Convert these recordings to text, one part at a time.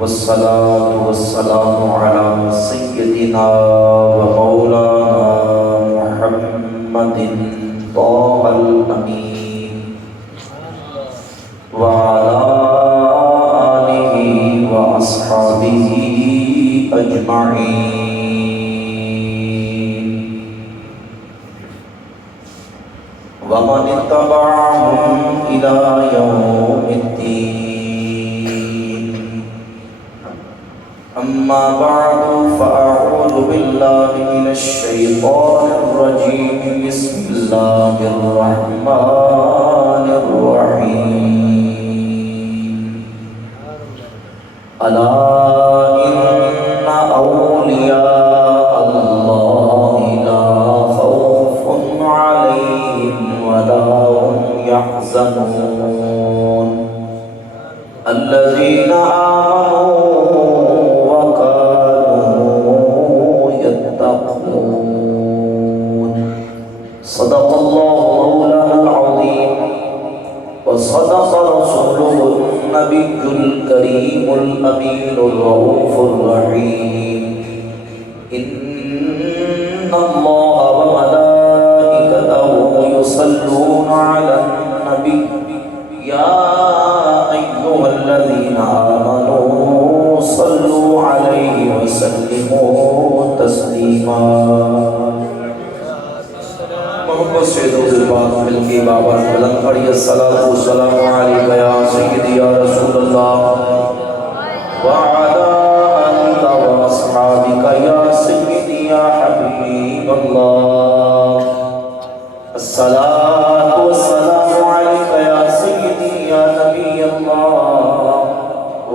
والصلاة والسلام على سيدنا ومولانا محمد طه الأمين وعلى آله وأصحابه أجمعين ومن اتبعهم إلى يوم الدين. أما بعد فأعوذ بالله من الشيطان الرجيم. بسم الله الرحمن الرحيم. ألا إن أولياء الله لا خوف عليهم ولا هم يحزنون الذين آمنوا صدق الله مولانا العظيم وصدق رسوله النبي الكريم الأمين الرؤوف الرحيم. إن الله وملائكته يصلون على النبي يا أيها الذين آمنوا صلوا عليه وسلموا تسليما. محمد سید الباق مل کے بابا بلند پڑھی الصلاۃ والسلام علیک یا سیدی یا رسول اللہ وعلی آلک واصحابک یا سیدی یا حبیب اللہ. الصلاۃ والسلام علیک یا سیدی یا نبی اللہ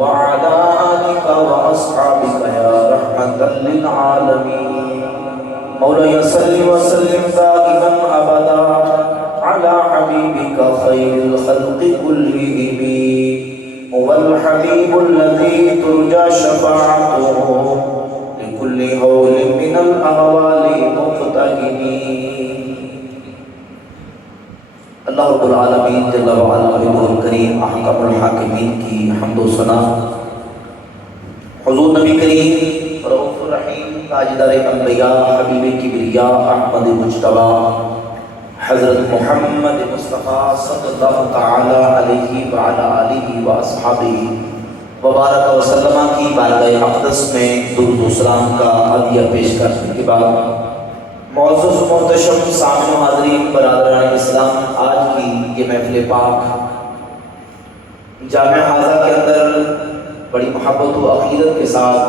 وعلی آلک واصحابک یا رحمۃ للعالمین. مولاي صل وسلم دائما ابدا على حبيبك خير الخلق كلهم هو الحبيب الذي ترجى شفاعته لكل هول من الاهوال مقتحم. اللہ رب العالمین جل وعلا الکریم احکم الحاکمین کی حمد و ثنا حضور نبی کریم رؤوف الرحیم تاجدار انبیاء حبیب کبریاء احمد مجتبی حضرت محمد مصطفیٰ صلی اللہ تعالی علیہ وعلی آلہ واصحابہ وبارک وسلم کی بارگاہ اقدس میں درود و سلام کا عطیہ پیش کرنے کے بعد معزز محتشم سامعین و حاضرین برادران اسلام، آج کی یہ محفل پاک جامع ہاضہ کے اندر بڑی محبت و عقیدت کے ساتھ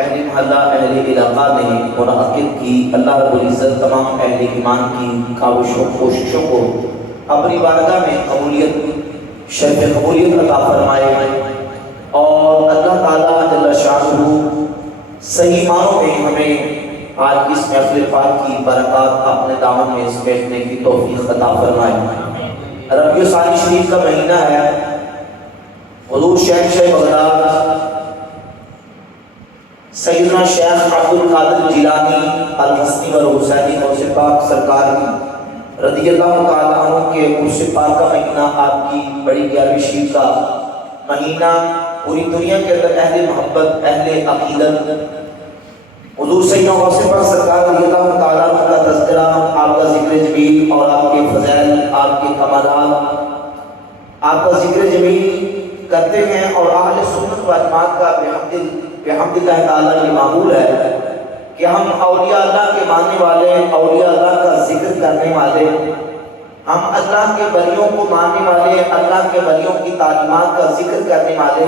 اہل محلہ اہل علاقہ نے منعقد کی. اللہ رب العزت تمام اہل ایمان کی کاوشوں کوششوں کو اپنی بارگاہ میں قبولیت شرف قبولیت عطا فرمائے اور اللہ تعالیٰ جل شانہ صحیح معنوں میں ہمیں آج اس محفل پاک کی برکات اپنے دامن میں سمیٹنے کی توفیق عطا فرمائے. ربیع ثانی شریف کا مہینہ ہے. حضور شہنشاہ بغداد سیدنا شیخ عبد القادر جیلانی الحسنی والحسینی عرش پاک سرکار کی رضی اللہ تعالیٰ عنہ کے عرش پاک کا مہینہ، آپ کی بڑی 11ویں شریف کا مہینہ، پوری دنیا کے اندر اہل محبت اہل عقیدت حضور سیدنا غوث پاک سرکار رضی اللہ تعالیٰ عنہ کا تذکرہ، آپ کا ذکر جمیل اور آپ کے فضائل، آپ کے کمالات، آپ کا ذکر جمیل کرتے ہیں. اور اہل سنت و جماعت کا بحمد اللہ تعالیٰ یہ معمول ہے کہ ہم اولیاء اللہ کے ماننے والے، اولیاء اللہ کا ذکر کرنے والے، ہم اللہ کے ولیوں کو ماننے والے، اللہ کے ولیوں کی تعلیمات کا ذکر کرنے والے.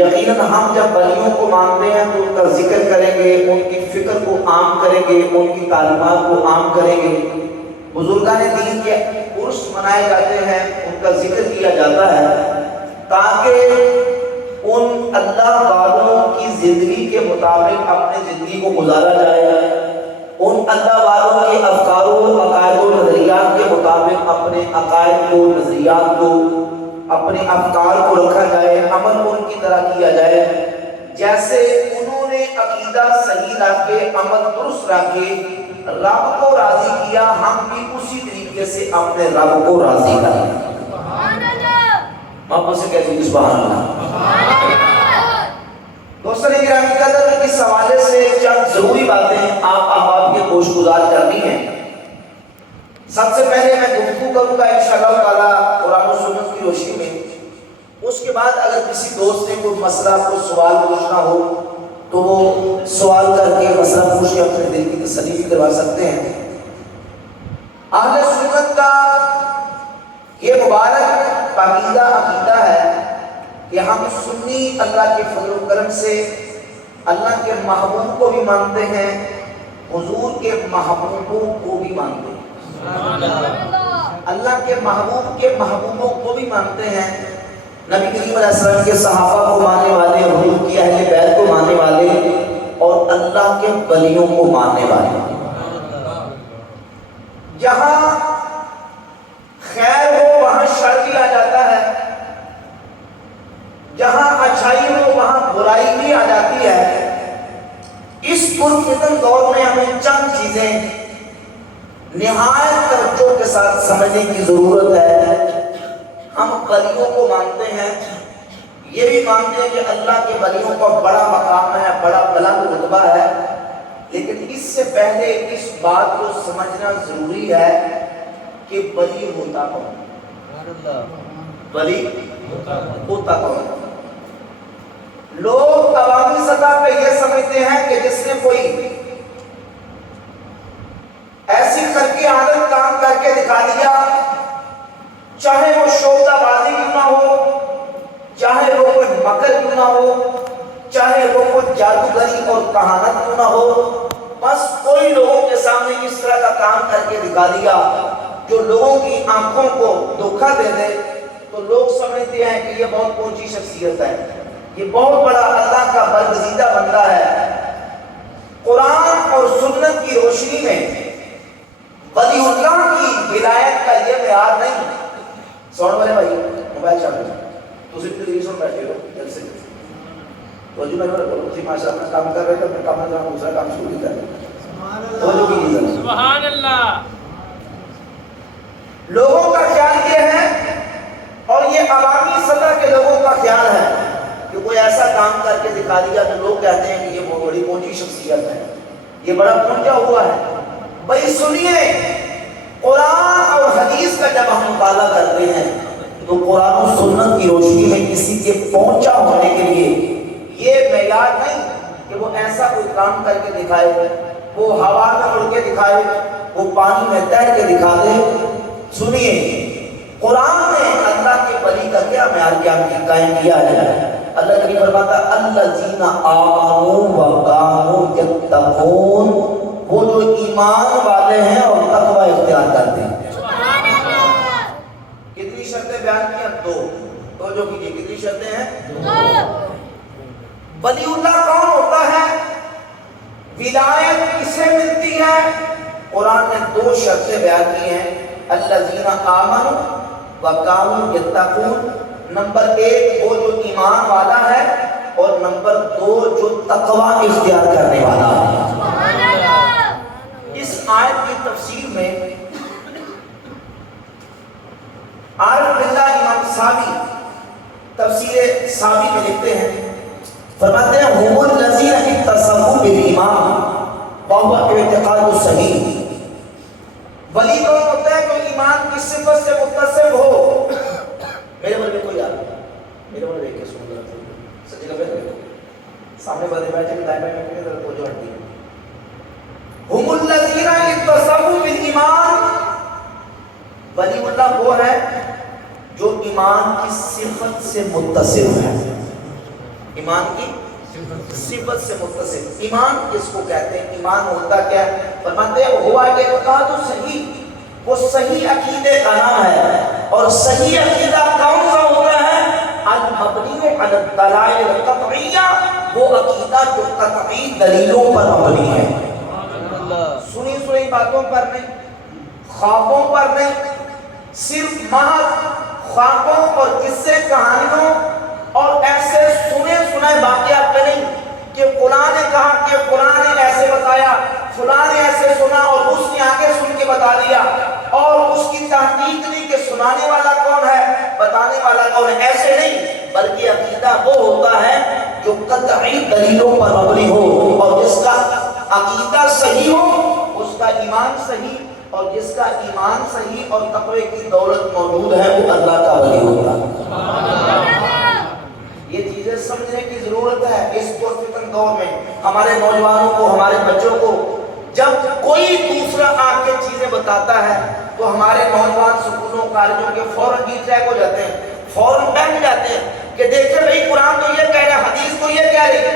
یقیناً ہم جب ولیوں کو مانتے ہیں تو ان کا ذکر کریں گے، ان کی فکر کو عام کریں گے، ان کی تعلیمات کو عام کریں گے. بزرگان دین کے عرس منائے جاتے ہیں، ان کا ذکر کیا جاتا ہے تاکہ ان اللہ والوں کی زندگی کے مطابق اپنے زندگی کو گزارا جائے، ان اللہ والوں کے افکار و عقائد و نظریات کے مطابق اپنے عقائد کو، نظریات کو، اپنے افکار کو رکھا جائے، عمل ان کی طرح کیا جائے. جیسے انہوں نے عقیدہ صحیح رکھ کے، عمل درست رکھ کے رب کو راضی کیا، ہم بھی اسی طریقے سے اپنے رب کو راضی کریں. محبت سے کہتے ہیں سبحان اللہ. اس حوالے سے چند ضروری باتیں آپ احباب کے گوش گزار کرنی ہیں۔ سب سے پہلے میں گفتگو کروں گا انشاءاللہ تعالیٰ قرآن و سنت کی روشنی میں، اس کے بعد اگر کسی دوست نے کوئی مسئلہ کوئی سوال پوچھنا ہو تو وہ سوال کر کے مسئلہ پوچھ کے اپنے دل کی تسلی بھی کروا سکتے ہیں۔ اہل سنت کا یہ مبارک پاکیزہ عقیدہ ہے کہ ہم سنی اللہ کے فضل و کرم سے اللہ کے محبوب کو بھی مانتے ہیں، حضور کے محبوبوں کو بھی مانتے ہیں، اللہ کے محبوب کے محبوبوں کو بھی مانتے ہیں، نبی کریم علیہ السلام کے صحابہ کو ماننے والے، حضور کی اہل بیت کو ماننے والے اور اللہ کے ولیوں کو ماننے والے۔ جہاں خیر ہو وہاں شر بھی آ جاتا ہے، جہاں اچھائی ہو وہاں برائی بھی آ جاتی ہے۔ اس پرفتن دور میں ہمیں چند چیزیں نہایت توجہ کے ساتھ سمجھنے کی ضرورت ہے۔ ہم ولیوں کو مانتے ہیں، یہ بھی مانتے ہیں کہ اللہ کے ولیوں کا بڑا مقام ہے، بڑا بلند رتبہ ہے، لیکن اس سے پہلے اس بات کو سمجھنا ضروری ہے کہ ولی ہوتا کون؟ ولی ہوتا کون؟ لوگ عوامی سطح پہ یہ سمجھتے ہیں کہ جس نے کوئی ایسی خرقی عادت کام کر کے دکھا دیا، چاہے وہ شوخہ بازی کیوں نہ ہو، چاہے وہ کوئی مکر کیوں نہ ہو، چاہے وہ کوئی جادوگری اور کہانت کیوں نہ ہو، بس کوئی لوگوں کے سامنے اس طرح کا کام کر کے دکھا دیا جو لوگوں کی آنکھوں کو دھوکہ دے دے، تو لوگ سمجھتے ہیں کہ یہ بہت اونچی شخصیت ہے، یہ بہت بڑا اللہ کا برگزیدہ بندہ ہے۔ قرآن اور سنت کی روشنی میں ولی اللہ کی ولایت کا یہ معیار نہیں۔ سوڑ والے بھائی موبائل چاہتے ہیں تو صرف تیری سن بیٹھے ہو جل سے تو جو میں نے بولو تھی ماشاء اللہ کام کر رہے تھے، میں کام نظام دوسرا کام شروع نہیں کر رہے تو جو کی نہیں سبحان اللہ۔ لوگوں کا خیال یہ ہے اور یہ عوامی سطح کے لوگوں کا خیال ہے کہ کوئی ایسا کام کر کے دکھا دیا تو لوگ کہتے ہیں کہ یہ بہت بڑی اونچی شخصیت ہے، یہ بڑا پہنچا ہوا ہے۔ بھائی سنیے، قرآن اور حدیث کا جب ہم مطالعہ کرتے ہیں تو قرآن و سنت کی روشنی میں کسی کے پہنچا ہونے کے لیے یہ معیار نہیں کہ وہ ایسا کوئی کام کر کے دکھائے، وہ ہوا میں اڑ کے دکھائے، وہ پانی میں تیر کے دکھا دے۔ سنیے، قرآن نے اللہ کے ولی کا کیا معیار کیا قائم کیا ہے؟ اللہ کی فرماتا الذین آمنوا وکانوا یتقون، وہ جو ایمان والے ہیں اور تقوی اختیار کرتے ہیں۔ کتنی شرطیں بیان کی ہیں؟ دو جو کیجئے، کتنی شرطیں ہیں؟ ولی اللہ کون ہوتا ہے؟ ولایت کسے ملتی ہے؟ قرآن نے دو شرطیں بیان کی ہیں، الذین آمنوا وکانوا یتقون۔ نمبر ایک وہ جو ایمان والا ہے، اور نمبر دو جو تقوی اختیار کرنے والا ہے۔ اس آیت کی تفسیر میں عارف باللہ امام صابی تفسیر صابی میں لکھتے ہیں، فرماتے ہیں هم الذین اتصفوا بالایمان وهو اعتقاد صحیح۔ ولی کون ہوتا ہے جو ایمان کی صفت سے متصف ہو؟ میرے بارے میں کوئی آدمی میرے بارے دیکھ کے سن رہا سچے کا پہلے سامنے بندے بیٹھے کہ دائیں بائیں میں طرف توجہ ہٹتی ہے۔ هم الذین اتصفوا بالایمان، ولی اللہ وہ ہے جو ایمان کی صفت سے متصف ہے، ایمان کی صفت سے متصف۔ ایمان کس کو کہتے ہیں؟ ایمان ہوتا کیا ہے؟ فرماتے ہیں ہوا اعتقاد صحیح، وہ صحیح عقیدے کا نام ہے، اور صحیح عقیدہ کون سا ہوتا ہے؟ المبنی علی الدلائل القطعیہ، وہ عقیدہ جو قطعی دلیلوں پر مبنی ہے، سنی سنی باتوں پر نہیں، خوابوں پر نہیں، صرف محض خوابوں اور قصے کہانیوں اور ایسے سنے سنائے واقعات پہ نہیں کہ فلاں نے کہا کہ فلاں نے ایسے بتایا، فلاں نے ایسے سنا اور اس نے آگے سن کے بتا دیا، اور اس کی تحقیق نہیں کہ سنانے والا کون ہے، بتانے والا کون ہے، ایسے نہیں، بلکہ عقیدہ وہ ہوتا ہے جو قطعی دلیلوں پر مبنی ہو، اور جس کا عقیدہ صحیح ہو اس کا ایمان صحیح، اور جس کا ایمان صحیح اور تقوی کی دولت موجود ہے وہ اللہ کا ولی ہوتا ہے۔ یہ چیزیں سمجھنے کی ضرورت ہے اس پرفتن دور میں۔ ہمارے نوجوانوں کو، ہمارے بچوں کو جب کوئی دوسرا آ کے چیزیں بتاتا ہے تو ہمارے نوجوان سکولوں کالجوں کے فوراً ڈی ٹریک ہو جاتے ہیں، فوراً بیٹھ جاتے ہیں کہ دیکھیں بھئی قرآن تو یہ کہہ رہا ہے، حدیث تو یہ کہہ رہی ہے،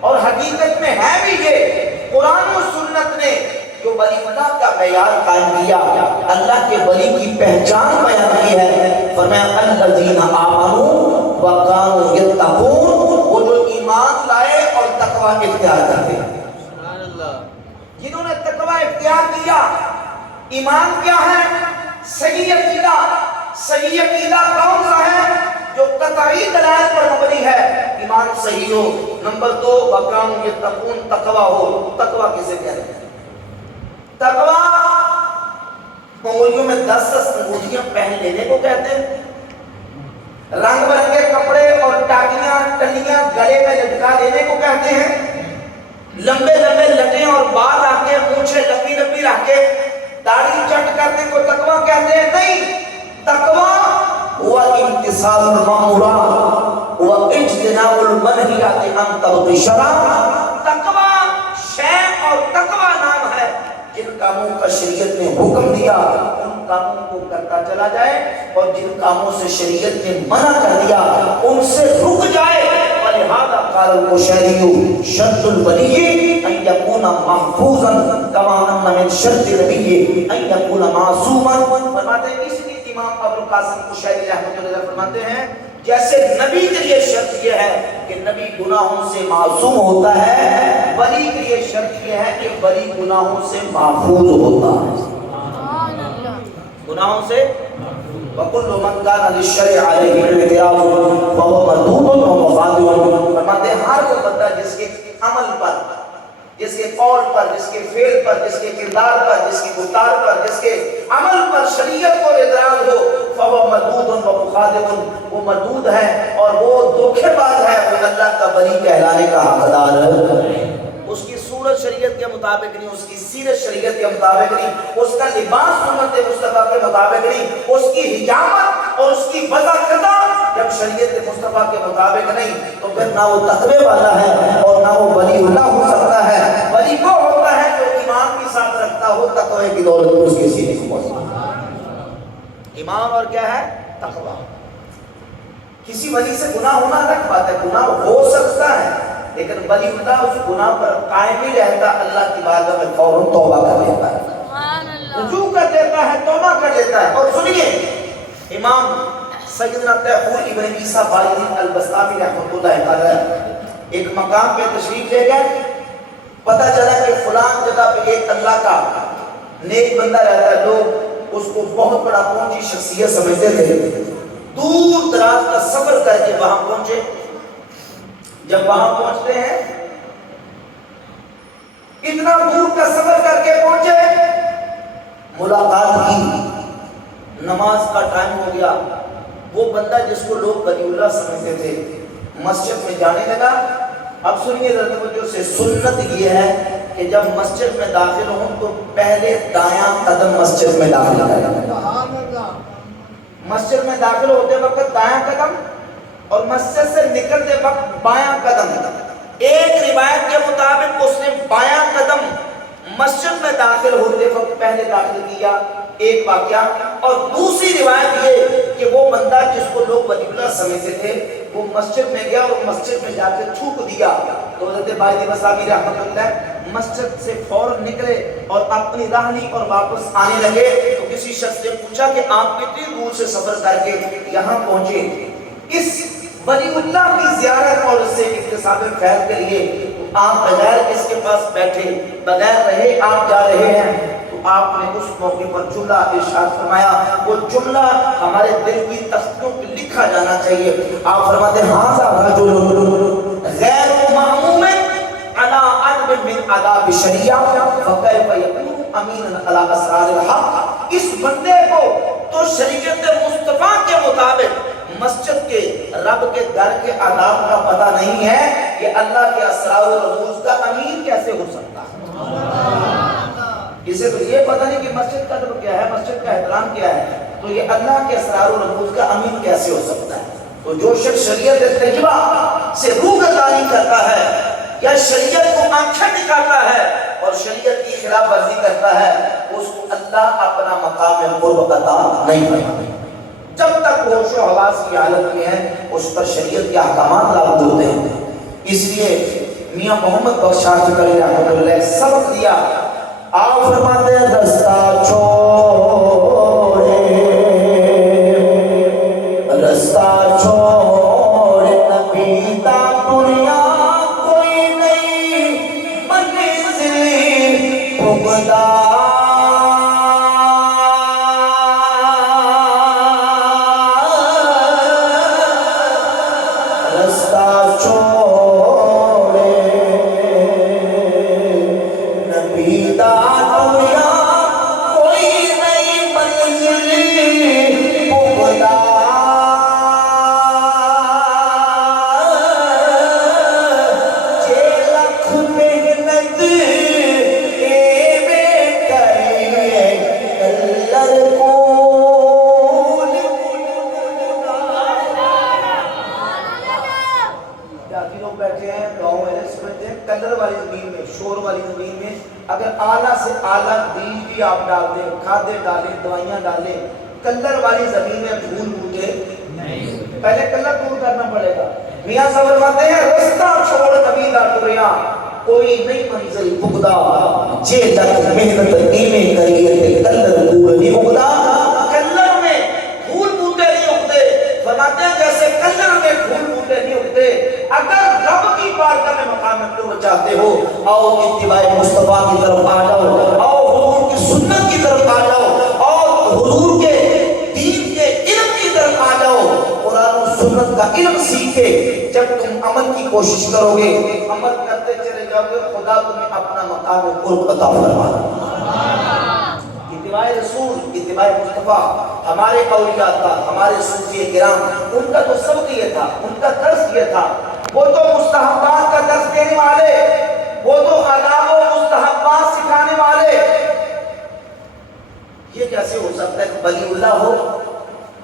اور حقیقت میں ہے بھی یہ۔ قرآن و سنت نے جو ولی اللہ کا معیار قائم کیا، اللہ کے ولی کی پہچان بیان کی ہے، فرمایا الذین آمنوا وکانوا یتقون، وہ جو ایمان لائے اور تقوی اختیار کرتے ہیں، جنہوں نے تقوی اختیار کیا۔ ایمان کیا ہے؟ صحیح عقیدہ۔ صحیح عقیدہ کون سا ہے؟ جو قطعی دلائل پر مبنی ہے، ایمان صحیح ہو۔ نمبر 2 وکانوا یتقون، تقوی ہو۔ تقوی کسے کہتے ہیں؟ تقوی انگلیوں میں 10 انگوٹھیاں پہن لینے کو کہتے ہیں، رنگ برنگے کپڑے اور ٹاکیاں ٹنیاں گلے میں لٹکا لینے کو کہتے ہیں، لمبے لمبے لٹیں اور بال رکھ کے، مونچھیں لمبی لمبی رکھ کے داڑھی چٹ کرنے کو تقوی کہتے ہیں؟ نہیں، تقوی ہوا امتثال المأمورات و اجتناب المنہیات عن طرق الشرع۔ تقوی شے اور تقوی نام ہے جن کاموں کا شریعت نے حکم دیا ان کاموں کو کرتا چلا جائے، اور جن کاموں سے شریعت نے منع کر دیا ان سے رک جائے۔ ولہذا قال القشیری شرط الولی ان یکون محفوظا کما ان من شرط النبی ان یکون معصوما۔ فرماتے ہیں اس لیے امام ابو القاسم قشیری رحمۃ اللہ علیہ فرماتے ہیں جیسے نبی کے لیے شرط یہ ہے کہ نبی گناہوں سے معصوم ہوتا ہے، ولی کے لیے شرط یہ ہے کہ ولی گناہوں سے محفوظ ہوتا ہے، گناہوں سے۔ وَكُلُّ مَنْ كَانَ لِلشَّرْعِ عَلَيْهِ اعْتِرَاضٌ فَهُوَ مَرْدُودٌ وَمُخَالِفٌ۔ فرماتے ہیں ہر وہ بندہ جس کے عمل پر، جس کے قول پر، جس کے فعل پر، جس کے کردار پر، جس کی گفتار پر، جس کے عمل پر شریعت کو اعتراض ہو، فَهُوَ مَرْدُودٌ وَمُخَالِفٌ، وہ مردود ہے اور وہ دھوکے باز ہے، وہ اللہ کا ولی کہلانے کا حقدار ہے۔ اس کی صورت شریعت کے مطابق نہیں، اس کی سیرت شریعت کے مطابق نہیں، اس کا لباس سنت مصطفیٰ کے مطابق نہیں، اس کی حجامت اور اس کی وضاحت جب شریعت مصطفیٰ کے مطابق نہیں تو پھر نہ وہ تقوی والا ہے اور نہ وہ ولی اللہ ہو سکتا ہے۔ ولی وہ ہوتا ہے جو ایمان کے ساتھ رکھتا ہو تقوی کی دولت اس کے سینے کو پہنچے۔ ایمان اور کیا ہے؟ تقوی۔ کسی ولی سے گناہ ہونا الگ بات ہے، گناہ ہو سکتا ہے لیکن ولی اللہ اس گناہ پر قائم ہی رہتا، اللہ کی بارگاہ میں فوراً توبہ کر لیتا ہے، رجوع کر لیتا ہے، توبہ کر لیتا ہے۔ اور سنیے امام سیدنا طیفور ابن عیسیٰ باجلی البسطامی رحمۃ اللہ علیہ ایک مقام پہ تشریف لے گئے، پتہ چلا کہ فلان جگہ پہ ایک اللہ کا نیک بندہ رہتا ہے، لوگ اس کو بہت بڑا پہنچی شخصیت سمجھتے تھے، دور دراز کا سفر کر کے وہاں پہنچے۔ جب وہاں پہنچتے ہیں اتنا دور کا سفر کر کے پہنچے، ملاقات کی، نماز کا ٹائم ہو گیا، وہ بندہ جس کو لوگ ولی اللہ سمجھتے تھے مسجد میں جانے لگا۔ اب سنیے ذرا توجہ سے، سنت یہ ہے کہ جب مسجد میں داخل ہوں تو پہلے دایاں قدم مسجد میں داخل کریں، مسجد میں داخل ہوتے وقت دایاں قدم اور مسجد سے نکلتے وقت بایاں قدم۔ ایک روایت کے مطابق اس نے بایاں قدم مسجد میں داخل ہوتے وقت پہلے داخل کیا، ایک واقعہ، اور دوسری روایت یہ کہ وہ بندہ جس کو لوگ ولی اللہ سمجھتے تھے وہ مسجد میں گیا اور مسجد میں جا کے تھوک دیا، تو حضرت باجلی بسطامی رحمۃ اللہ مسجد سے فوراً نکلے اور اپنی راہ لی اور واپس آنے لگے، تو کسی شخص نے پوچھا کہ آپ کتنی دور سے سفر کر کے یہاں پہنچے؟ اس ولی اللہ کی زیارت اور اس سے اکتساب فیض کے لیے آپ بغیر اس کے پاس بیٹھے، بغیر رہے آپ جا رہے ہیں، تو آپ نے اس موقع پر جملہ ارشاد فرمایا، وہ جملہ ہمارے دل کی تختیوں پہ لکھا جانا چاہیے۔ آپ فرماتے ہیں ھذا رجل غیر معموم علی ادب من آداب الشریعہ فکیف یکون امینا علی اسرار الحق۔ اس بندے کو تو شریعت مصطفیٰ کے مطابق مسجد کے رب کے در کے آداب کا پتہ نہیں ہے، کہ اللہ کے اسرار و رموز کا امین کیسے ہو سکتا ہے؟ اسے تو یہ پتہ نہیں کہ مسجد کا ادب کیا ہے، مسجد کا احترام کیا ہے، تو یہ اللہ کے اسرار و رموز کا امین کیسے ہو سکتا ہے؟ تو جو شخص شریعت طیبہ سے روگردانی کرتا ہے یا شریعت کو آنکھیں دکھاتا ہے اور شریعت کی خلاف ورزی کرتا ہے، اس کو اللہ اپنا مقام قرب عطا نہیں فرمائے۔ جب تک ہوش و حواس کی حالت میں ہے اس پر شریعت کے احکامات لاگو ہوتے ہیں۔ اس لیے میاں محمد بخش شاذلی رحمۃ اللہ علیہ سبق دیا، آپ فرماتے ہیں رستہ چھوڑے، رستہ چھوڑے نبی دا دنیا کوئی نہیں منزل پگدا، رستہ چھوڑے نبی دا دنیا کوئی نہیں منزل پگدا، کلر والی زمین میں، شور والی زمین میں اگر اعلیٰ سے اعلیٰ بیج بھی آپ ڈال دیں، کھادیں ڈالیں، دوائیاں ڈالیں، کلر والی زمین میں پھول بوٹے نہیں، پہلے کلر دور کرنا پڑے گا۔ میاں صاحب فرماتے ہیں رستہ چھوڑ نبی دا ٹریا کوئی نہیں منزل پگدا، جے تک محنت ایویں کریے تے کلر دور نہیں اگدا۔ کلر میں پھول بوٹے نہیں اگتے، فرماتے ہیں جیسے کلر میں پھول بوٹے نہیں اگتے، اگر رب کی بارگاہ میں مقام کو چاہتے ہو آؤ اتباع مصطفیٰ کی طرف آ جاؤ، آؤ حضور کی سنت کی طرف آ جاؤ، اور حضور کے دین کے علم کی طرف آ جاؤ، قرآن و سنت کا علم سیکھ کے جب تم عمل کی کوشش کرو گے، عمل کرتے چلے جاؤ گے، خدا تمہیں اپنا مقام قرب عطا فرمائے۔ اتباع رسول، اتباع مصطفیٰ ہمارے اولیاء کا، ہمارے صوفی کرام، ان کا تو سبق یہ تھا، ان کا درس یہ تھا، وہ تو مستحبات کا درس دینے والے، وہ تو آداب و مستحبات سکھانے والے۔ یہ کیسے ہو سکتا ہے کہ ولی اللہ ہو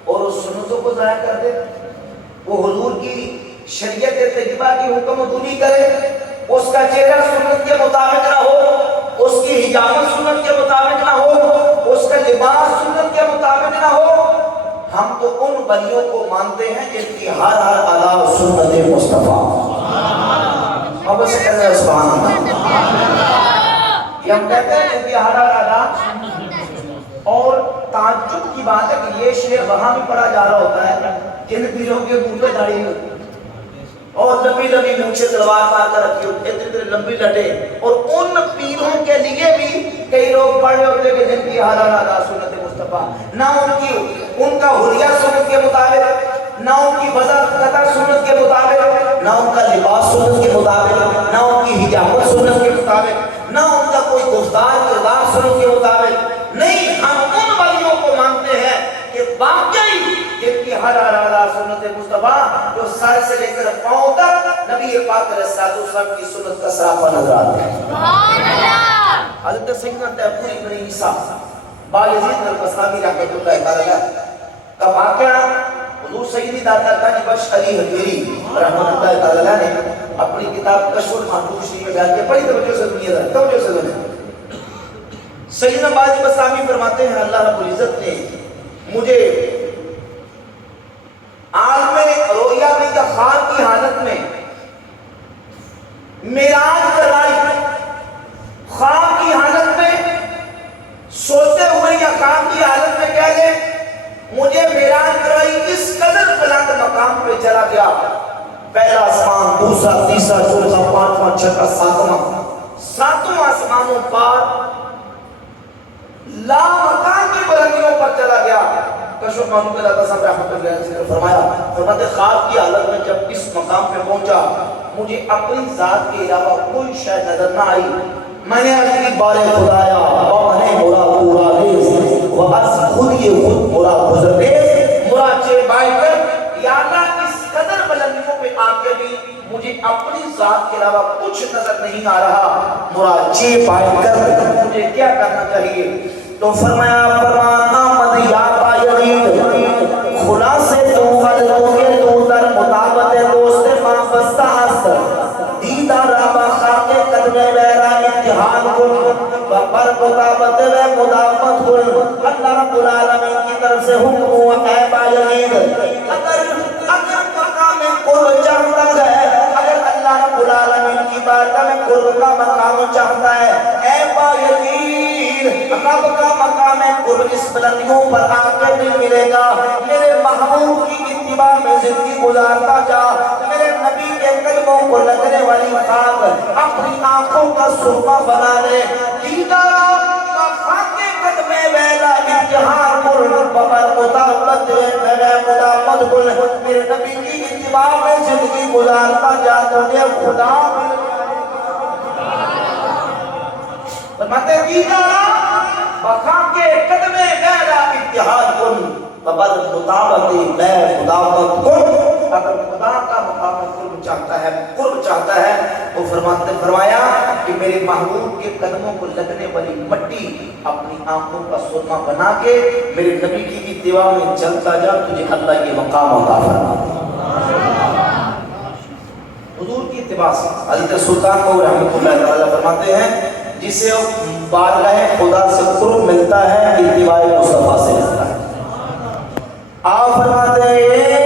اور اس سنتوں کو ضائع کر دے؟ وہ حضور کی شریعت طیبہ کی حکم دونی کرے، اس کا چہرہ سنت کے مطابق نہ ہو، اس کی حجامت سنت کے مطابق نہ ہو، اس کا لباس سنت کے مطابق نہ ہو۔ ہم تو ان ولیوں کو مانتے ہیں جن کی ہر ادا سنت مصطفیٰ، اب اسے کہتے ہیں سبحان اللہ، یہ ہم کہتے ہیں کہ ہر ادا، اور تعجب کی بات ہے کہ یہ شعر وہاں بھی پڑھا جا رہا ہوتا ہے جن پیروں کے منہ پہ داڑھی ہوتی اور لمبی لمبی مونچھیں تلوار مار کر رکھی ہوتی، اتنی لمبی لٹے، اور ان پیروں کے لیے بھی کئی لوگ پڑھ رہے ہوتے کہ جن کی ہر ادا سنت مصطفیٰ، نہ ان کا حلیہ سنت کے مطابق، نہ ان کی وضع قطع سنت کے مطابق، نہ ان کا لباس سنت کے مطابق، نہ ان کی حجامت سنت کے مطابق، نہ ان کا کوئی گفتار کردار سنت کے مطابق۔ نہیں، ہم ان ولیوں کو مانتے ہیں کہ واقعی جن کی ہر ارادہ سنت مصطفیٰ، جو سر سے لے کر پاؤں تک نبی پاک علیہ السلام کی سنت کا سراپا نظر آتا ہے۔ سبحان اللہ۔ حضرت سیدنا تیمور بن عیسیٰ بایزید البستامی رحمۃ اللہ علیہ کا واقعہ حضور سیدی داتا گنج بخش علی حجویری رحمۃ اللہ علیہ نے اپنی کتاب کشف المحبوب شریف میں بیان کیا۔ بڑی توجہ سے سنیے ذرا، توجہ سے سنیے۔ سیدنا بایزید البستامی فرماتے ہیں اللہ رب العزت نے مجھے عالم رؤیا میں یا خواب کی حالت میں معراج کروائی، خواب کی حالت میں سوتے ہوئے یا خواب کی حالت میں کہہ لیں مجھے معراج کروائی، اس قدر بلند مقام پہ چلا گیا، پہلا آسمان، دوسرا، تیسرا، چوتھا، پانچواں، چھٹا، ساتواں آسمانوں پر لا مکان کی بلندیوں پر چلا گیا۔ کشف محمود اللہ صاحب رحمۃ اللہ علیہ نے فرمایا، فرماتے خواب کی حالت میں جب اس مقام پہ پہنچا مجھے اپنی ذات کے علاوہ کوئی شے نظر نہ آئی، میں نے عرض کی بارے خدایا بابنے مرا پورا ریز و عرض خود یہ خود مرا گزر ریز، مرا چے بائی کر یا اللہ اس قدر بلندیوں پہ آ کے بھی مجھے اپنی ذات کے علاوہ کچھ نظر نہیں آ رہا، مراجعے پائے کر مجھے کیا کرنا چاہیے؟ تو فرمایا آمد یا بایغید خلاصے تو غلطوگے تو در مطابت دوست ماں بستہ است دیدار آبا خاک قدم ویرہ امتحان کن پر مطابت و مدافت کن۔ اللہ رب العالمین کی طرف سے حکم ہوا اے بایغید اگر مقام قرب چاہتا ہے، اگر اللہ رب العالمین کی بارگاہ میں قرب کا مقام چاہتا ہے، اے بایغید رب کا مقام قرب اس بلندیوں پر آ کے بھی ملے گا، میرے محبوب کی اتباع میں زندگی گزارتا جا، میرے نبی کے قدموں کو لگنے والی خاک اپنی آنکھوں کا سرما بنا لے، دیدارا خاک قدم ویلا امتحان کن ببر مطابت میں مدافت کن، میرے نبی کی اتباع میں زندگی گزارتا جا تو یہ خدا فرماتے دیدارا خاک قدم ویلا امتحان کن ببر مطابت میں مدافت کن۔ اگر خدا کا مقام قرب چاہتا ہے وہ فرمایا کہ میرے محبوب کے قدموں کو لگنے والی مٹی اپنی آنکھوں کا سرما بنا کے میرے نبی کی اتباع میں چلتا جا، تجھے اللہ یہ مقام عطا فرمائے۔ حضور کی اتباع سے حضرت سلطان کو رحمۃ اللہ تعالی فرماتے ہیں جسے بارگاہ خدا سے قرب ملتا ہے اتباع مصطفیٰ سے ملتا ہے۔ آپ فرماتے ہیں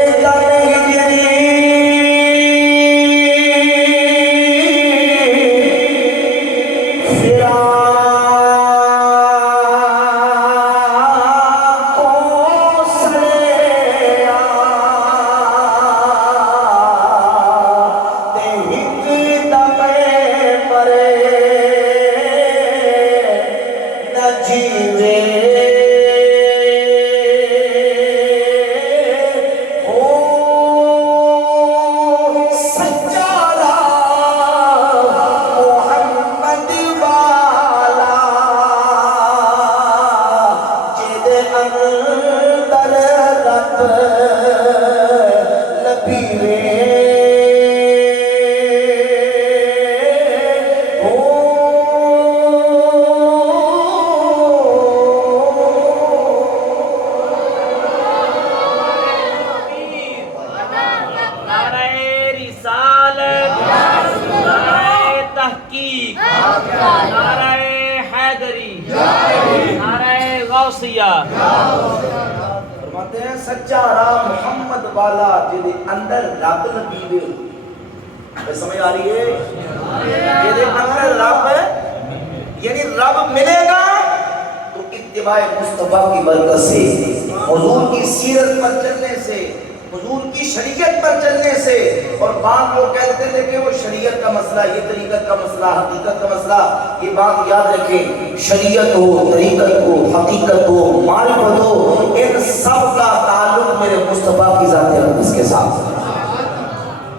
فرماتے ہیں سچا راہ محمد والا جدے اندر رب نبی وے، سمجھ آ رہی ہے؟ جدے اندر رب یعنی رب ملے گا تو اتباع مصطفیٰ کی برکت سے، حضور کی سیرت پر چلنے سے، حضور کی شریعت پر چلنے سے، اور بعض لوگ کہتے ہیں کہ وہ شریعت کا مسئلہ، یہ طریقت کا مسئلہ، حقیقت کا مسئلہ، یہ بات یاد رکھیں، شریعت ہو، طریقت ہو، حقیقت ہو، معرفت ہو، ان سب کا تعلق میرے مصطفیٰ کی ذات اقدس کے ساتھ۔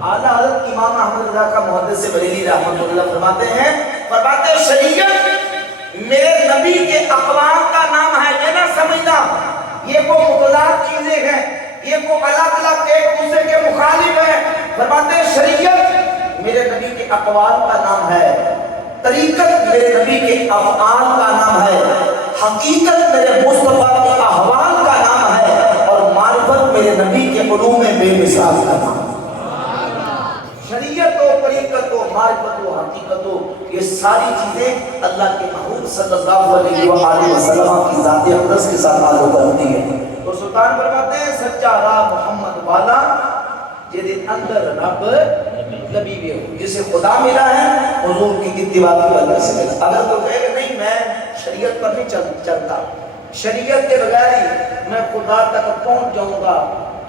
اعلیٰ حضرت امام احمد رضا کا محدث بریلوی رحمۃ اللہ فرماتے ہیں شریعت میرے نبی کے اقوام کا نام ہے، یہ نہ سمجھنا یہ وہ متضاد چیزیں ہیں، یہ کو الگ الگ ایک دوسرے کے مخالف ہیں۔ فرماتے ہیں شریعت میرے نبی کے اقوال کا نام ہے، طریقت میرے نبی کے افعال کا نام ہے، حقیقت میرے مصطفیٰ کے احوال کا نام ہے، اور معرفت میرے نبی کے علوم بے مثال کا نام ہے۔ شریعت ہو، طریقت ہو، معرفت ہو، حقیقت ہو، یہ ساری چیزیں اللہ کے محبوب صلی اللہ علیہ وآلہ وسلم کی ذات اقدس کے ساتھ تعلق رکھتی ہیں۔ تو سلطان فرماتے ہیں سچا راہ محمد والا جدے اندر رب نبی بھی ہو، جسے خدا ملا ہے حضور کی اتباع کی وجہ سے ملا۔ اگر تو کہے کہ نہیں میں شریعت پر نہیں چلتا، شریعت کے بغیر ہی میں خدا تک پہنچ جاؤں گا،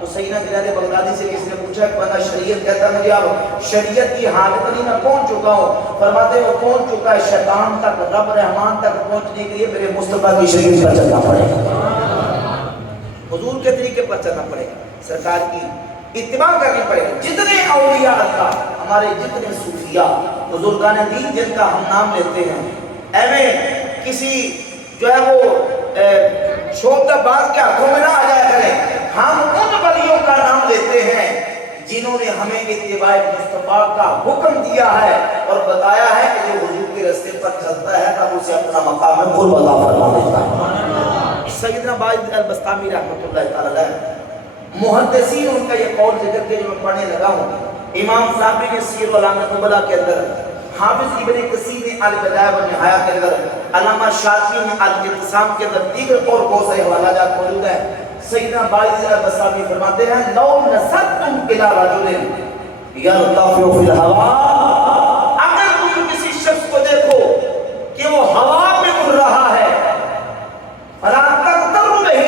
تو سیدنا بلال بغدادی سے کسی نے پوچھا کہ بندہ شریعت کہتا ہے مجھے اب شریعت کی حالت نہیں میں پہنچ چکا ہوں، فرماتے ہیں وہ پہنچ چکا ہے شیطان تک، رب رحمان تک پہنچنے کے لیے میرے مصطفیٰ کی شریعت پر چلنا پڑے گا، حضور کے طریقے پر چلنا پڑے گا، سرکار کی اتباع کرنی پڑے گی۔ جتنے اولیاء اللہ، ہمارے جتنے صوفیاء بزرگان دین جن کا ہم نام لیتے ہیں، ایویں کسی جو ہے وہ شوق باز کے ہاتھوں میں نہ آ جایا کریں، ہم ان ولیوں کا نام لیتے ہیں جنہوں نے ہمیں اتباع مصطفیٰ کا حکم دیا ہے اور بتایا ہے کہ جو حضور کے راستے پر چلتا ہے اب اسے اپنا مقام قرب عطا فرما دیتا ہے۔ سیدنا باعث البستامی رحمۃ اللہ تعالی علیہ محدثین ان کا یہ قول ذکر کے جو میں پڑھنے لگا ہوں، امام صاحبی نے سیر علامہ نبلا کے اندر، حافظ ابن کثیر نے البدایہ والنہایہ کے اندر، علامہ شاطبی نے الاعتصام کے اندر، دیگر اور بہت سارے حوالہ جات موجود ہیں۔ سیدنا باعث البستامی فرماتے ہیں لو نظرتم الی رجل یرتفع فی الہوا، اگر تم کسی شخص کو دیکھو کہ وہ ہوا میں اڑ رہا ہے، فلا تغتروا بہ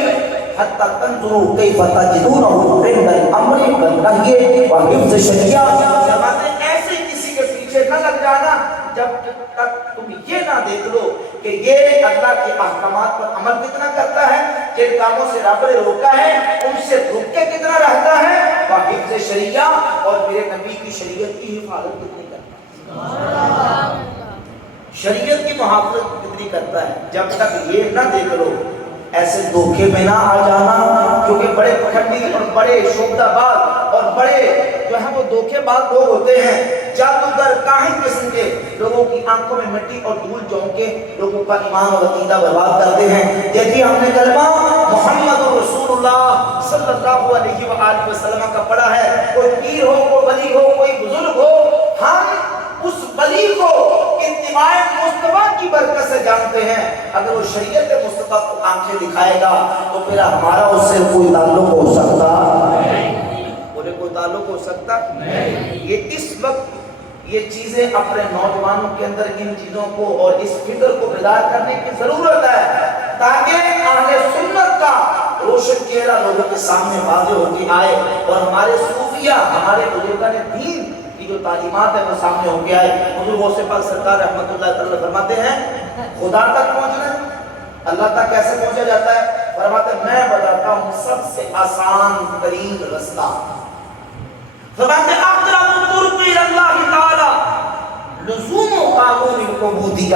حتی تنظروا کیف تجدونہ عند الامر والنہی وحفظ الشریعہ، فرماتے ہیں ایسے کسی کے پیچھے نہ لگ جانا جب تک تم یہ نہ دیکھ لو کہ یہ اللہ کے احکامات پر عمل کتنا کرتا ہے، جن کاموں سے رب نے روکا ہے ان سے رک کے کتنا رہتا ہے، وحفظ شریعہ اور میرے نبی کی شریعت کی حفاظت کتنی کرتا ہے، شریعت کی محافظت کتنی کرتا ہے۔ جب تک یہ نہ دیکھ لو ایسے دھوکے میں نہ آ جانا، کیونکہ بڑے پکھنڈی اور بڑے شعبدہ باز اور بڑے جو ہیں وہ دھوکے باز لوگ ہوتے ہیں، جادوگر کاہن قسم کے لوگوں کی آنکھوں میں مٹی اور دھول جھونک کے لوگوں کا ایمان اور عقیدہ برباد کرتے ہیں۔ دیکھیے ہم نے کلمہ محمد رسول اللہ صلی اللہ علیہ وآلہ وسلم کا پڑھا ہے، کوئی پیر ہو، کوئی ولی ہو، کوئی بزرگ ہو، ہم اس ولی کو اتباع مصطفیٰ کی برکت سے جانتے ہیں۔ اگر وہ شریعت مصطفیٰ کو آنکھیں دکھائے گا تو پھر ہمارا اس سے کوئی تعلق ہو سکتا نہیں، بولے کوئی تعلق ہو سکتا نہیں۔ یہ اس وقت یہ چیزیں اپنے نوجوانوں کے اندر ان چیزوں کو اور اس فکر کو بیدار کرنے کی ضرورت ہے، تاکہ اہل سنت کا روشن چہرہ لوگوں کے سامنے واضح ہو کے آئے اور ہمارے صوفیہ، ہمارے بزرگان دین کی جو تعلیمات ہے وہ سامنے ہو کے آئے۔ حضور غوث پاک سرکار رحمۃ اللہ تعالی فرماتے ہیں خدا تک پہنچنا ہے، اللہ تک کیسے پہنچا جاتا ہے؟ فرماتے ہیں میں بتاتا ہوں سب سے آسان ترین رستہ، فرماتے ہیں اقرب الطرق الی اللہ تعالی لزوم قانون العبودیۃ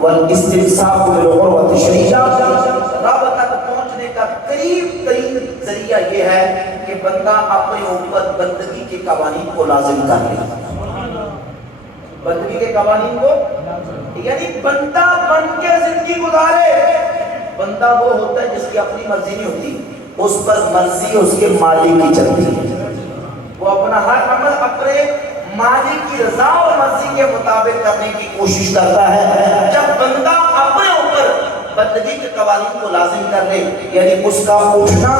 والاستمساک بالعروۃ الشریعہ، رب تک پہنچنے کا قریب ترین ذریعہ یہ ہے کہ بندہ اپنے اوپر بندگی کے قوانین کو لازم کر لے، بندگی کے قوانین کو، یعنی بندہ بن کے زندگی گزارے۔ بندہ وہ ہوتا ہے جس کی اپنی مرضی نہیں ہوتی، اس پر مرضی اس کے مالک کی چلتی ہے، وہ اپنا ہر عمل اپنے مالک کی رضا اور مرضی کے مطابق کرنے کی کوشش کرتا ہے۔ جب بندہ اپنے اوپر بندگی کے قوانین کو لازم کر لے، یعنی اس کا اٹھنا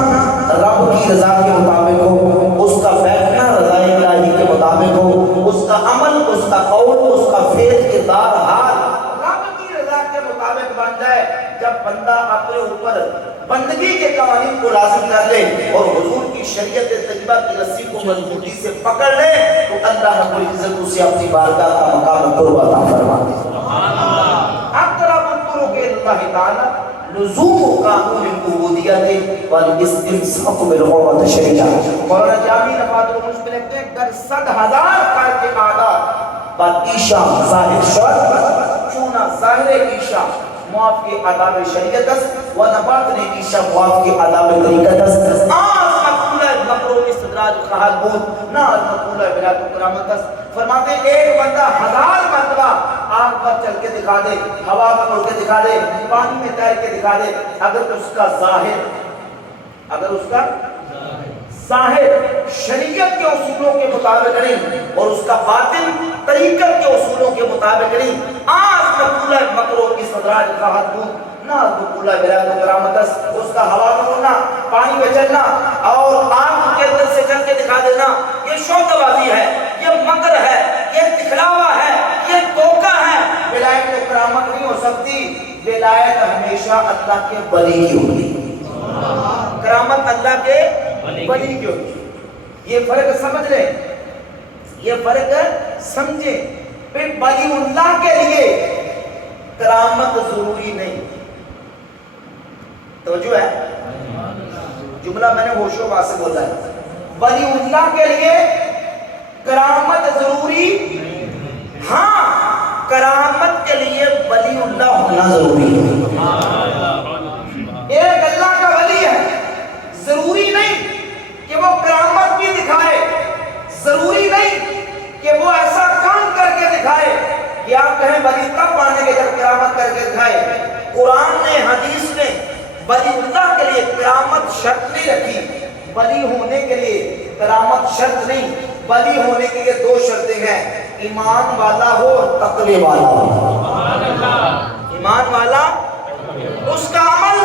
رب کی رضا کے مطابق ہو، اس کا بیٹھنا رضا الہی کے مطابق ہو، اس کا عمل، اس کا قول، اس کا فعل، کردار، حال رب کی رضا کے مطابق بن جائے، جب بندہ اپنے اوپر بندگی کے قوانین کو لازم کر لے اور حضور کی شریعت طیبہ کی رسی کو مضبوطی سے پکڑ لے تو اللہ رب العزت اسے اپنی بارگاہ کا مقام قرب عطا فرما دے۔ سبحان اللہ۔ اقرب الطرق الی اللہ تعالی لزوم قانون العبودیۃ والاستمساک بالعروۃ الشریعہ۔ مولانا جامی نفاذ العلوم میں لکھتے ہیں گر 100,000 کار کے عادات بات ایشا ظاہر شرط چونا ظاہر ایشا معاف کے آداب شریعت است و نبات نے ایشا معاف کے آداب طریقت است، آس مقبولہ مقرو استدراج خواہد بود نہ مقبولہ بلاد کرامت است۔ فرماتے ہیں ایک بندہ 1000 مرتبہ آگ پر چل کے دکھا دے، ہوا میں اڑ کے دکھا دے، پانی میں تیر کے دکھا دے، اگر اس کا ظاہر شریعت کے اصولوں کے مطابق نہیں اور اس کا باطن طریقت کے اصولوں کے مطابق نہیں، آج مقبولہ مکرو استدراج خواہد بود نہ مقبولہ بلاد کرامت است، اس کا ہوا میں اڑنا، پانی میں چلنا اور آگ کے اندر سے چل کے دکھا دینا یہ شوق بازی ہے، یہ مکر ہے، یہ دکھلاوا ہے، یہ دھوکہ ہے۔ ولایت و کرامت نہیں ہو سکتی، ولایت ہمیشہ اللہ کے ولی کی ہوتی ہے، کرامت اللہ کے ولی کی ہوتی ہے۔ یہ فرق سمجھ لیں، یہ فرق سمجھیں، پھر ولی اللہ کے لیے کرامت ضروری نہیں، توجہ ہے، جملہ میں نے ہوش و واس سے بولا ہے، ولی اللہ کے لیے کرامت ضروری، ہاں کرامت کے لیے ولی اللہ ہونا ضروری ہے۔ ایک اللہ کا ولی ہے، ضروری نہیں کہ وہ کرامت بھی دکھائے، ضروری نہیں کہ وہ ایسا کام کر کے دکھائے کہ آپ کہیں ولی تب مانیں گے جب کرامت کر کے دکھائے۔ قرآن نے، حدیث نے ولی اللہ کے لیے کرامت شرط نہیں رکھی۔ ولی ہونے کے لیے کرامت شرط نہیں، ولی ہونے کے لیے دو شرطیں ہیں، ایمان والا ہو اور تقوی والا ہو۔ ایمان والا، اس کا عمل،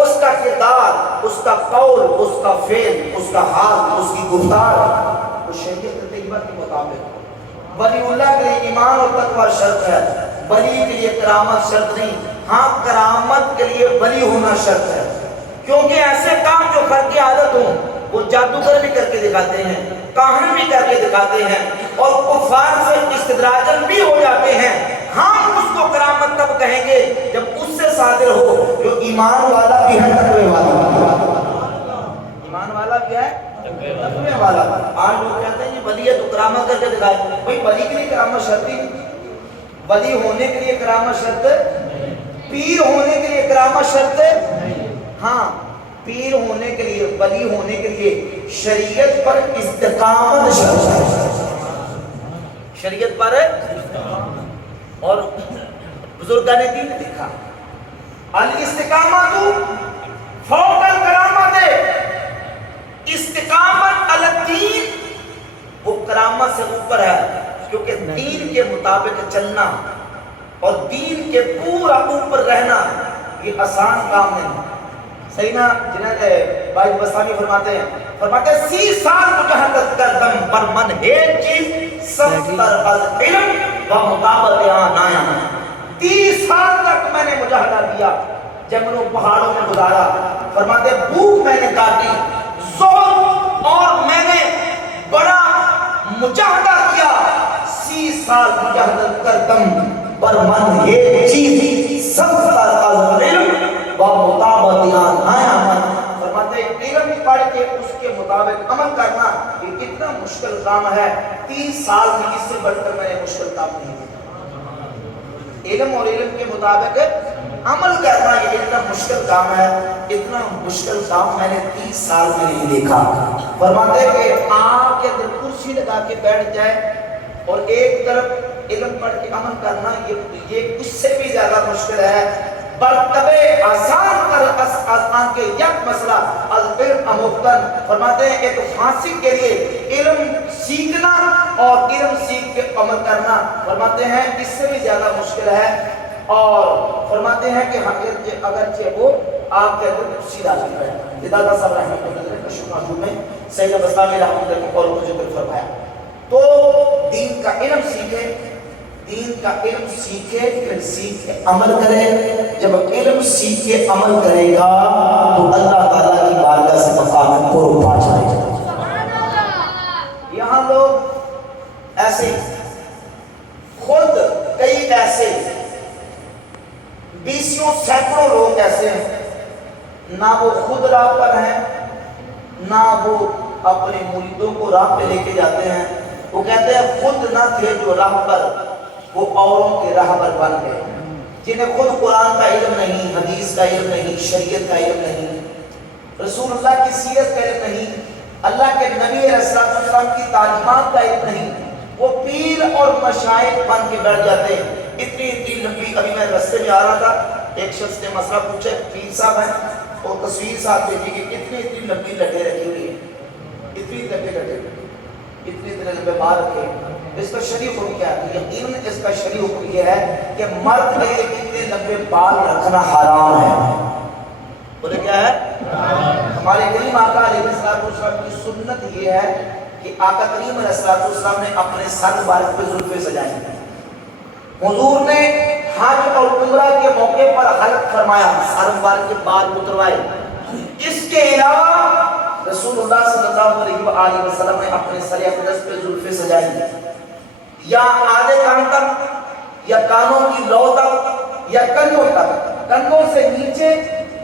اس کا کردار، اس کا قول، اس کا فعل، اس کا حال، اس کی گفتار وہ شریعت طیبہ کے مطابق۔ ولی اللہ کے لیے ایمان اور تقوی شرط ہے، ولی کے لیے کرامت شرط نہیں۔ ہاں کرامت کے لیے ولی ہونا شرط ہے، کیونکہ ایسے کام جو کر کے عادت ہوں، وہ جادوگر بھی کر کے دکھاتے ہیں، کاہن بھی کر کے دکھاتے ہیں، اور کفار سے استدراجن بھی ہو جاتے ہیں۔ ہم اس کو کرامت تب کہیں گے جب اس سے صادر ہو جو ایمان والا بھی ہے، تقوی والا بھی۔ ایمان والا بھی ہے، تقوی والا۔ آج لوگ کہتے ہیں یہ ولی ہے تو کرامت کر کے دکھائے۔ بھئی ولی کے لیے کرامت شرطی، ولی ہونے کے لیے کرامت شرط، پیر ہونے کے لیے کرامت شرط۔ ہاں پیر ہونے کے لیے، ولی ہونے کے لیے شریعت پر استقامت شرط ہے، شریعت پر۔ اور بزرگان دین نے لکھا الاستقامت فوق الکرامت، استقامت علی الدین، وہ کرامت سے اوپر ہے، کیونکہ دین کے مطابق چلنا اور دین کے پورا اوپر رہنا یہ آسان کام نہیں۔ صحیح نا؟ جنہیں بھائی بستانی فرماتے ہیں 30 سال مجاہدت کردم پر من ایک چیز ستر از علم و مطابق نایا۔ 30 سال تک میں نے مجاہدہ کیا، جنگلوں پہاڑوں میں گزارا، فرماتے بھوک میں نے کاٹی، زہد اور میں نے بڑا مجاہدہ کیا، 30 سال مجاہدت کردم پر من ایک چیز ستر از علم و مطابق نایا۔ فرماتے علم پڑھ کے اس کے مطابق عمل کرنا یہ کتنا مشکل کام ہے، 30 سال میں اس سے بڑھ کر میں نے مشکل کام نہیں کیا۔ علم اور علم کے مطابق عمل کرنا یہ اتنا مشکل کام ہے، اتنا مشکل کام میں نے 30 سال میں نہیں دیکھا۔ فرماتے کہ آپ کے دل کرسی لگا کے بیٹھ جائے اور ایک طرف علم پڑھ کے عمل کرنا یہ اس سے بھی زیادہ مشکل ہے۔ برتبے آسان کر آسان کے یک مسئلہ العلم اموختن۔ فرماتے ہیں ایک فاسق کے لیے علم سیکھنا اور علم سیکھ کے عمل کرنا فرماتے ہیں اس سے بھی زیادہ مشکل ہے۔ اور فرماتے ہیں کہ اگرچہ وہ آپ کے اندر کرسی ڈالی ہے۔ ہدایت صاحب رحمۃ اللہ علیہ کا شکر معلوم ہے، سید بستانی رحمۃ اللہ کے قول کو ذکر فرمایا۔ تو دین کا علم سیکھے، دین کا علم سیکھے، پھر سیکھ کے عمل کرے۔ جب علم سیکھ کے عمل کرے گا تو اللہ تعالیٰ کی بارگاہ سے مقام قرب پا جائے گا۔ یہاں لوگ ایسے خود کئی ایسے 20 سینکڑوں لوگ ایسے ہیں، نہ وہ خود راہ پر ہیں، نہ وہ اپنے مریدوں کو راہ پہ لے کے جاتے ہیں۔ وہ کہتے ہیں خود نہ تھے جو راہ پر، وہ اوروں کے راہبر بن گئے، جنہیں خود قرآن کا علم نہیں، حدیث کا علم نہیں، شریعت کا علم نہیں، رسول اللہ کی سیرت کا علم نہیں، اللہ کے نبی علیہ السلام کی تعلیمات کا علم نہیں، وہ پیر اور مشائخ بن کے بیٹھ جاتے ہیں۔ اتنی لمبی، ابھی میں رستے میں آ رہا تھا، ایک شخص نے مسئلہ پوچھا، پیر صاحب ہیں اور تصویر ساتھ بھیجی کہ اتنی لمبی لٹے رکھی ہوئی ہے، اتنی لمبے بال رکھے، اس کا شرعی حکم کیا ہے؟ یقیناً اس کا شرعی حکم یہ ہے کہ مرد کے لیے اتنے لمبے بال رکھنا حرام ہے۔ بولے کیا ہے؟ ہمارے کریم آقا علیہ السلام کی سنت یہ ہے کہ آقا کریم علیہ السلام نے اپنے سر مبارک پہ زلفیں سجائی ہیں۔ حضور نے حج اور عمرہ کے موقع پر حلق فرمایا، سر مبارک کے بال اتروائے۔ اس کے علاوہ رسول اللہ صلی اللہ علیہ وآلہ وسلم نے اپنے سر اقدس پہ زلفیں سجائی ہیں، یا آدھے کان تک، یا کانوں کی لو تک، یا کندھوں تک، کندھوں سے نیچے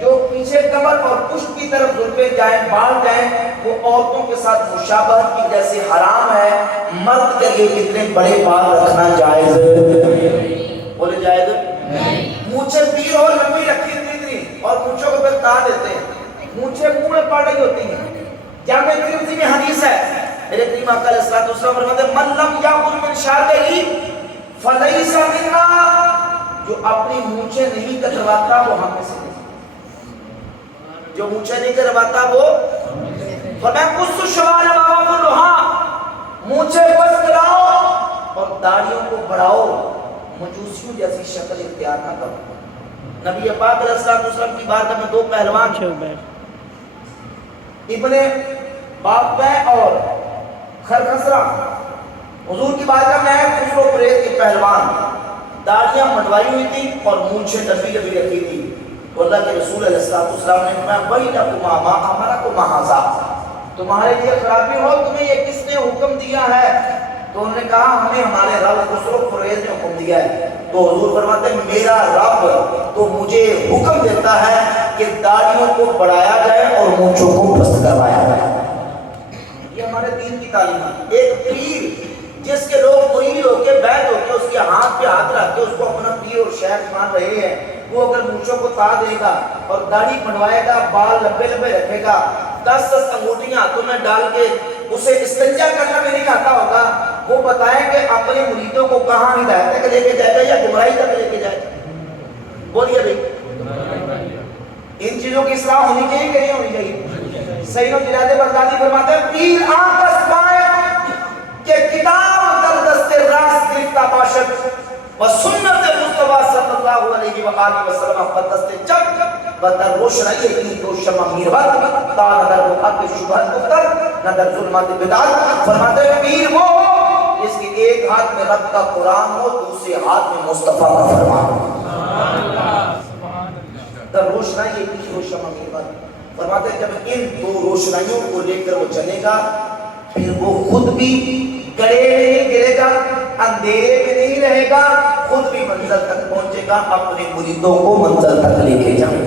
جو پیچھے کمر اور پشت کی طرف زلفیں جائیں، بال جائیں، وہ عورتوں کے ساتھ مشابہت کی جیسے حرام ہے۔ مرد کے لیے اتنے بڑے بال رکھنا جائز ہے؟ بولے جائز نہیں۔ مونچھیں پیر اور لمبی رکھی اتنی اور مونچھوں کو پھر کاٹ دیتے ہیں، مونچھیں منہ میں پڑ رہی ہوتی ہیں۔ جامع ترمذی میں حدیث ہے میرے کریم آقا علیہ الصلوۃ والسلام فرماتے ہیں من لم یاکل من شعرہ فلیس منا، جو اپنی مونچھیں نہیں کٹواتا وہ ہم میں سے نہیں، جو مونچھیں نہیں کرواتا وہ فرمایا قص شوارب وَأَوْفُوا، مونچھیں بس کراؤ اور داڑھیوں کو بڑھاؤ، مجوسیوں جیسی شکل اختیار نہ کرو۔ نبی پاک علیہ الصلوۃ والسلام کی بارگاہ میں دو پہلوان ابن باقبہ اور خرخسرہ حضور کی بارگاہ میں آئے، خسرو پریز کے پہلوان، داڑھیاں منڈوائی ہوئی تھی اور مونچھیں لمبی لمبی رکھی تھی۔ تو اللہ کے رسول علیہ الصلوۃ والسلام نے فرمایا وَيْلَكُمَا مَا أَمَرَكُمْ هَٰذَا، تمہارے لیے خرابی ہو، تمہیں یہ کس نے حکم دیا ہے؟ تو انہوں نے کہا ہمیں ہمارے رب خسرو پرویز نے حکم دیا ہے۔ تو حضور فرماتے ہیں میرا رب تو مجھے حکم دیتا ہے کہ داڑھیوں کو بڑھایا جائے اور مونچھوں کو پست کروایا جائے۔ یہ ہمارے دین کی تعلیم ہے۔ ایک پیر جس کے لوگ مرید ہو کے بیعت ہو کے اس کے ہاتھ پہ ہاتھ رکھ کے اس کو اپنا پیر اور شیخ مان رہے ہیں، وہ اگر مونچھوں کو تا دے گا اور داڑھی بنوائے گا، بال لمبے لمبے رکھے گا، 10 انگوٹیاں ہاتھوں میں ڈال کے اسے استنجا کرنا بھی نہیں آتا ہوگا، وہ بتائیں کہ اپنے مریدوں کو کہاں ہدایت تک لے کے جائے گا یا گمراہی تک لے کے جائے گا؟ بولیے بھائی، ان چیزوں کی اصلاح ہونی چاہیے کہ نہیں ہونی چاہیے؟ سید جنید بغدادی فرماتے ہیں پیر آنکھ پائے کہ کتاب در دست راست گرفتہ باشد و سنت مصطفیٰ صلی اللہ علیہ وآلہ وسلم پر دست چک و در روشنائی کی دو شمع میربت تا نہ در محق شبہت مفتر نہ در ظلمات بدعات۔ فرماتے ہیں پیر وہ جس کی ایک ہاتھ میں رب کا قرآن ہو، دوسرے ہاتھ میں مصطفیٰ کا فرمان ہو، در روشنائی کی دو شمع میربت۔ فرماتے ہیں جب ان دو روشنائیوں کو لے کر وہ چلے گا پھر وہ خود بھی گڑے میں نہیں گرے گا، اندھیرے میں نہیں رہے گا، خود بھی منزل تک پہنچے گا، اپنے مریدوں کو منزل تک لے کے جائے۔